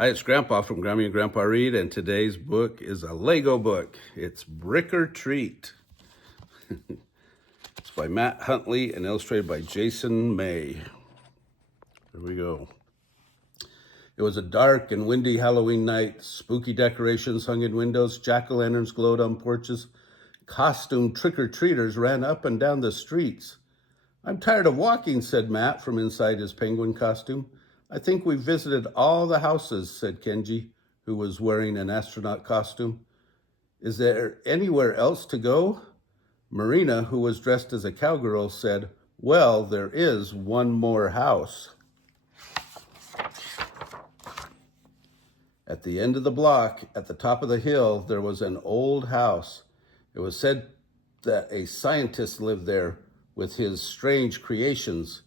Hi, it's Grandpa from Grammy and Grandpa Read, and today's book is a Lego book. It's Brick or Treat. It's by Matt Huntley and illustrated by Jason May. Here we go. It was a dark and windy Halloween night. Spooky decorations hung in windows, jack-o'-lanterns glowed on porches. Costumed trick-or-treaters ran up and down the streets. "I'm tired of walking," said Matt from inside his penguin costume. "I think we've visited all the houses," said Kenji, who was wearing an astronaut costume. "Is there anywhere else to go?" Marina, who was dressed as a cowgirl, said, "Well, there is one more house." At the end of the block, at the top of the hill, there was an old house. It was said that a scientist lived there with his strange creations.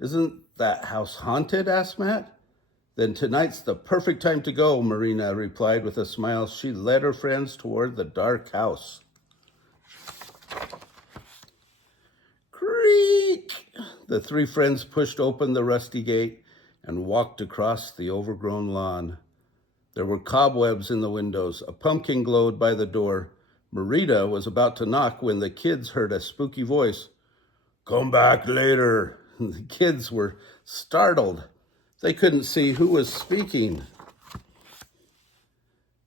"Isn't that house haunted?" asked Matt. "Then tonight's the perfect time to go," Marina replied with a smile. She led her friends toward the dark house. Creak! The three friends pushed open the rusty gate and walked across the overgrown lawn. There were cobwebs in the windows. A pumpkin glowed by the door. Marina was about to knock when the kids heard a spooky voice. "Come back later." The kids were startled. They couldn't see who was speaking.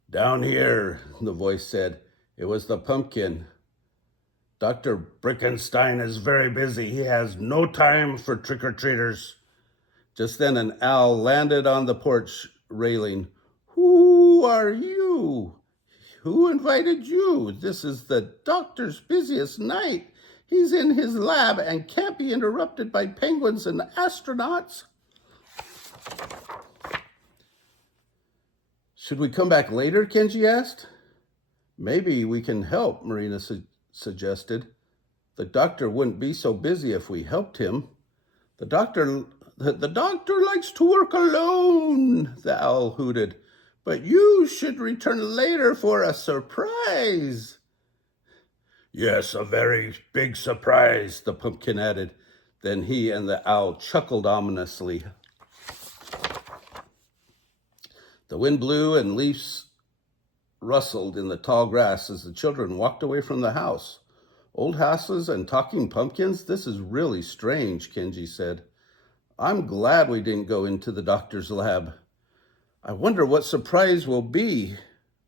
"Down here," the voice said. It was the pumpkin. "Dr. Brickenstein is very busy. He has no time for trick-or-treaters." Just then an owl landed on the porch railing. "Who are you? Who invited you? This is the doctor's busiest night. He's in his lab and can't be interrupted by penguins and astronauts." "Should we come back later?" Kenji asked. "Maybe we can help," Marina suggested. "The doctor wouldn't be so busy if we helped him." The doctor likes to work alone," the owl hooted. "But you should return later for a surprise." "Yes, a very big surprise," the pumpkin added. Then he and the owl chuckled ominously. The wind blew and leaves rustled in the tall grass as the children walked away from the house. "Old houses and talking pumpkins? This is really strange," Kenji said. "I'm glad we didn't go into the doctor's lab." "I wonder what surprise will be."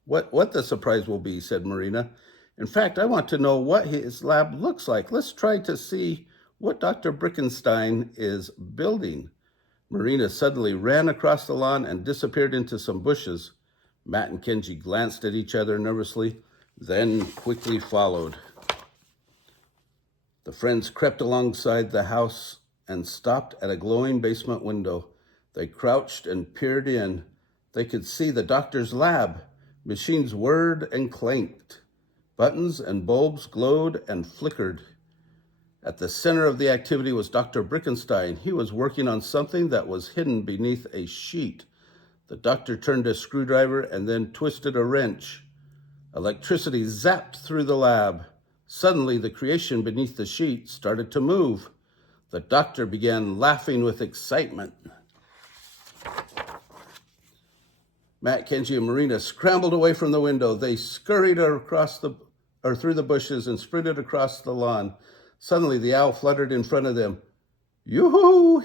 What the surprise will be," said Marina. "In fact, I want to know what his lab looks like. Let's try to see what Dr. Brickenstein is building." Marina suddenly ran across the lawn and disappeared into some bushes. Matt and Kenji glanced at each other nervously, then quickly followed. The friends crept alongside the house and stopped at a glowing basement window. They crouched and peered in. They could see the doctor's lab. Machines whirred and clanked. Buttons and bulbs glowed and flickered. At the center of the activity was Dr. Brickenstein. He was working on something that was hidden beneath a sheet. The doctor turned a screwdriver and then twisted a wrench. Electricity zapped through the lab. Suddenly, the creation beneath the sheet started to move. The doctor began laughing with excitement. Matt, Kenji, and Marina scrambled away from the window. They scurried through the bushes and sprinted across the lawn. Suddenly, the owl fluttered in front of them. "Yoo-hoo!"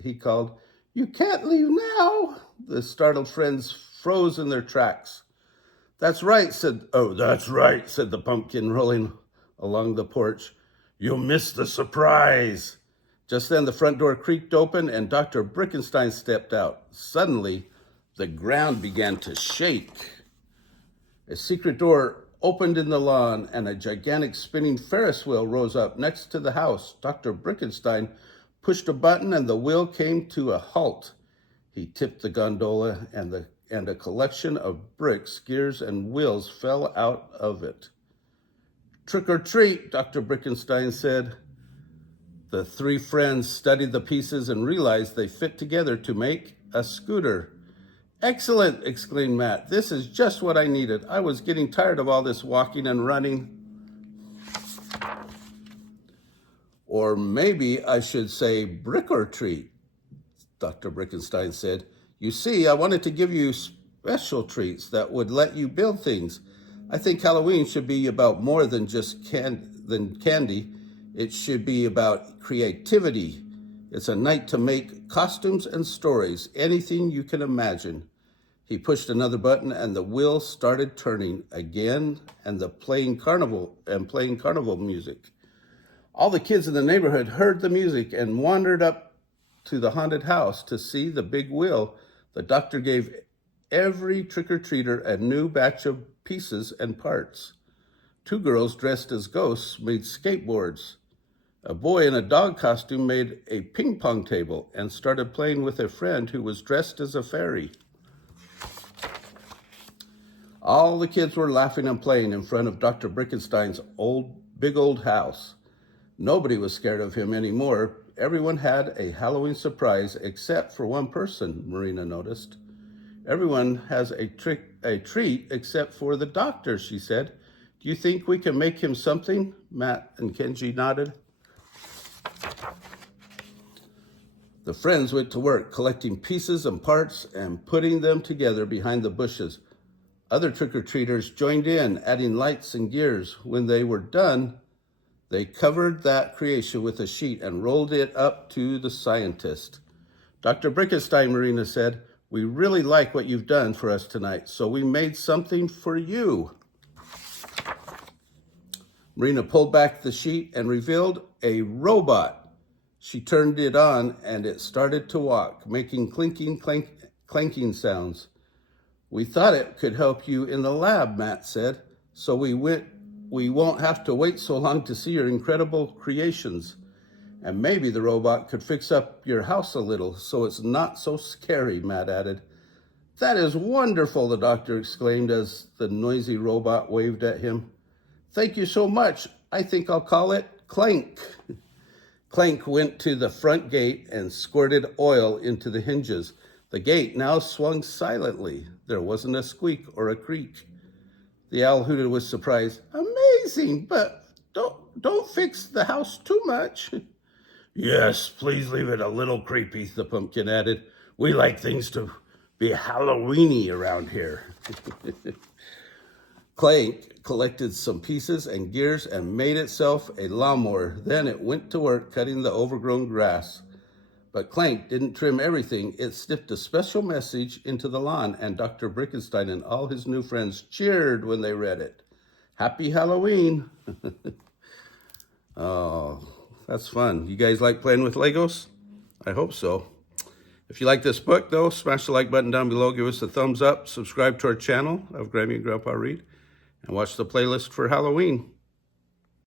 he called. "You can't leave now." The startled friends froze in their tracks. That's right," said the pumpkin, rolling along the porch. "You missed the surprise." Just then, the front door creaked open and Dr. Brickenstein stepped out. Suddenly, the ground began to shake. A secret door opened in the lawn and a gigantic spinning Ferris wheel rose up next to the house. Dr. Brickenstein pushed a button and the wheel came to a halt. He tipped the gondola and a collection of bricks, gears, and wheels fell out of it. "Trick or treat," Dr. Brickenstein said. The three friends studied the pieces and realized they fit together to make a scooter. "Excellent," exclaimed Matt. "This is just what I needed. I was getting tired of all this walking and running." "Or maybe I should say brick or treat," Dr. Brickenstein said. You see, I wanted to give you special treats that would let you build things. I think Halloween should be about more than just candy. It should be about creativity. It's a night to make costumes and stories, anything you can imagine. He pushed another button and the wheel started turning again and playing carnival music. All the kids in the neighborhood heard the music and wandered up to the haunted house to see the big wheel. The doctor gave every trick-or-treater a new batch of pieces and parts. 2 girls dressed as ghosts made skateboards. A boy in a dog costume made a ping pong table and started playing with a friend who was dressed as a fairy. All the kids were laughing and playing in front of Dr. Brickenstein's big old house. Nobody was scared of him anymore. Everyone had a Halloween surprise except for one person, Marina noticed. Everyone has a treat except for the doctor, she said. Do you think we can make him something? Matt and Kenji nodded. The friends went to work collecting pieces and parts and putting them together behind the bushes. Other trick-or-treaters joined in, adding lights and gears. When they were done, they covered that creation with a sheet and rolled it up to the scientist. Dr. Brickenstein, Marina said, we really like what you've done for us tonight, so we made something for you. Marina pulled back the sheet and revealed a robot. She turned it on and it started to walk, making clanking sounds. We thought it could help you in the lab, Matt said, so we won't have to wait so long to see your incredible creations. And maybe the robot could fix up your house a little so it's not so scary, Matt added. That is wonderful, the doctor exclaimed as the noisy robot waved at him. Thank you so much. I think I'll call it Clank. Clank went to the front gate and squirted oil into the hinges. The gate now swung silently. There wasn't a squeak or a creak. The owl hooted with surprise. Amazing, but don't fix the house too much. Yes, please leave it a little creepy, the pumpkin added. We like things to be Halloweeny around here. Clank collected some pieces and gears and made itself a lawnmower. Then it went to work cutting the overgrown grass. But Clank didn't trim everything. It snipped a special message into the lawn, and Dr. Brickenstein and all his new friends cheered when they read it. Happy Halloween. Oh, that's fun. You guys like playing with Legos? I hope so. If you like this book, though, smash the like button down below. Give us a thumbs up. Subscribe to our channel of Grammy and Grandpa Read. And watch the playlist for Halloween.